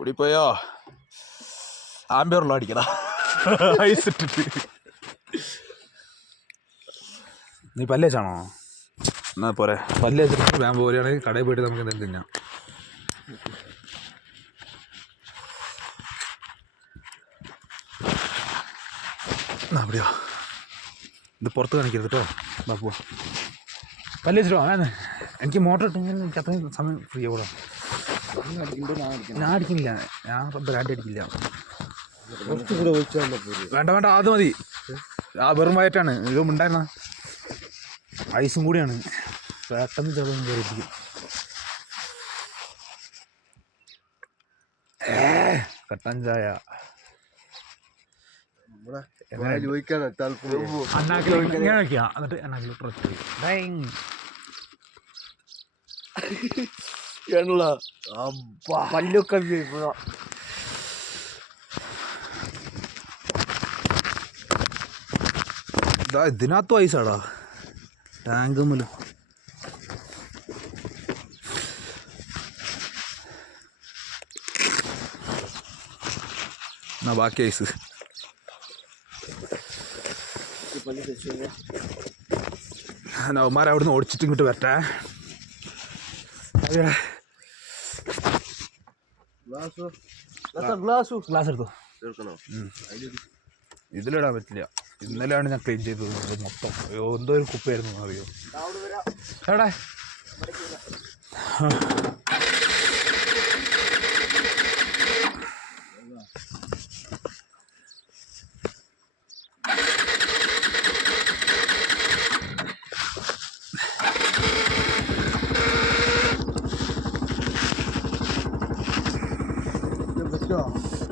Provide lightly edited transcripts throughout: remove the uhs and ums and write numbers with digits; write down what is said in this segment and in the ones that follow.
ഓടിപ്പോയോ ആംബിയറുള്ള അടിക്കടാ ഐസ് ഇട്ടിട്ട്. നീ പല്ലേച്ചാണോ? എന്നാ പോരെ, പല്ലേച്ചിട്ട് ഞാൻ പോരുകയാണെങ്കിൽ കടയിൽ പോയിട്ട് നമുക്ക് എന്തെങ്കിലും തിന്നാം. അവിടെയോ ഇത് പുറത്ത് കാണിക്കരുത് കേട്ടോ. ബാപ്പുവാ പല്ലേച്ചിട്ടോ ആണ്. എനിക്ക് മോട്ടർ ഇട്ടെങ്കിൽ എനിക്ക് അത്രയും സമയം ഫ്രീ ആവൂടാ. ഞാൻ അടിക്കില്ല, ഞാൻ ബ്രാൻഡ് അടിക്കില്ല. വേണ്ട വേണ്ട, അത് മതി. ആ വെറും വയറ്റാണ് ഇത്. ഉണ്ടായിരുന്ന ഐസും കൂടിയാണ്, പെട്ടെന്ന് ചെറുതും കയറിപ്പിക്കും. കട്ടൻ ചായ എന്നിട്ട് എണ്ണാക്കിലോട്ട് പല്ലൊക്കെ ഇതിനകത്തും ഐസാടാ ടാങ്കുമ്മലും. എന്നാ ബാക്കി ഐസ് നവന്മാർ അവിടുന്ന് ഓടിച്ചിട്ട് ഇങ്ങോട്ട് വരട്ടെ. ഗ്ലാസ് എടുത്തോ. ഇതിലിടാൻ പറ്റില്ല. ഇന്നലെയാണ് ഞാൻ ക്ലീൻ ചെയ്തത് മൊത്തം. എന്തോ ഒരു കുപ്പയായിരുന്നു അറിയോ. എവിടെ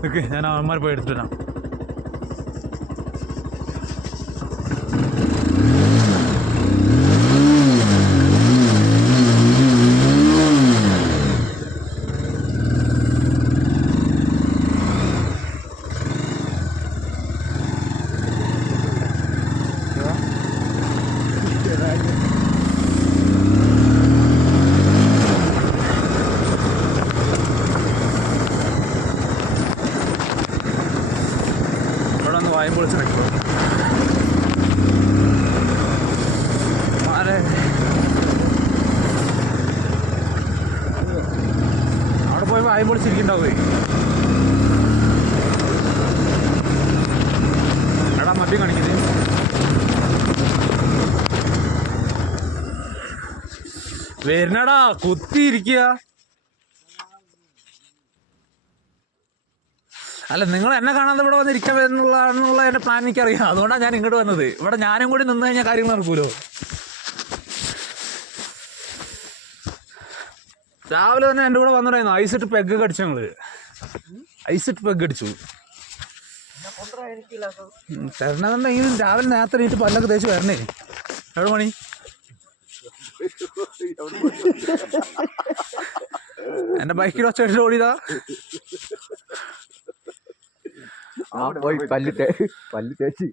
ഓക്കെ, ഞാൻ അവന്മാർ പോയി എടുത്തിട്ട് വരാം. വായും പൊളിച്ച് നിൽക്കും. അവിടെ പോയി വായും പൊളിച്ചിരിക്കണ്ടാവേ. എടാ മദ്യം കാണിക്കുന്നത് വരുന്നടാ, കുത്തിയിരിക്കുക. അല്ല, നിങ്ങൾ എന്നെ കാണാതെ ഇവിടെ വന്നിരിക്കാം എന്നുള്ള എൻ്റെ പ്ലാൻ എനിക്കറിയാം. അതുകൊണ്ടാണ് ഞാൻ ഇങ്ങോട്ട് വന്നത്. ഇവിടെ ഞാനും കൂടി നിന്ന് കഴിഞ്ഞാൽ കാര്യങ്ങൾ നടക്കൂലോ. രാവിലെ തന്നെ എൻ്റെ കൂടെ വന്നിട്ടായിരുന്നു. ഐസിട്ട് പെഗ് അടിച്ചു. ഞങ്ങൾ ഐസിട്ട് പെഗ് അടിച്ചു. തരണന്നുണ്ടെങ്കിലും രാവിലെ നേരത്തെ നീട്ട് പല്ലൊക്കെ തേച്ച് വരണേ. 7 മണി. എൻ്റെ ബൈക്കിൽ ഒച്ച അടിച്ചിട്ട് ഓടിയതാ. പല്ല് തേച്ച്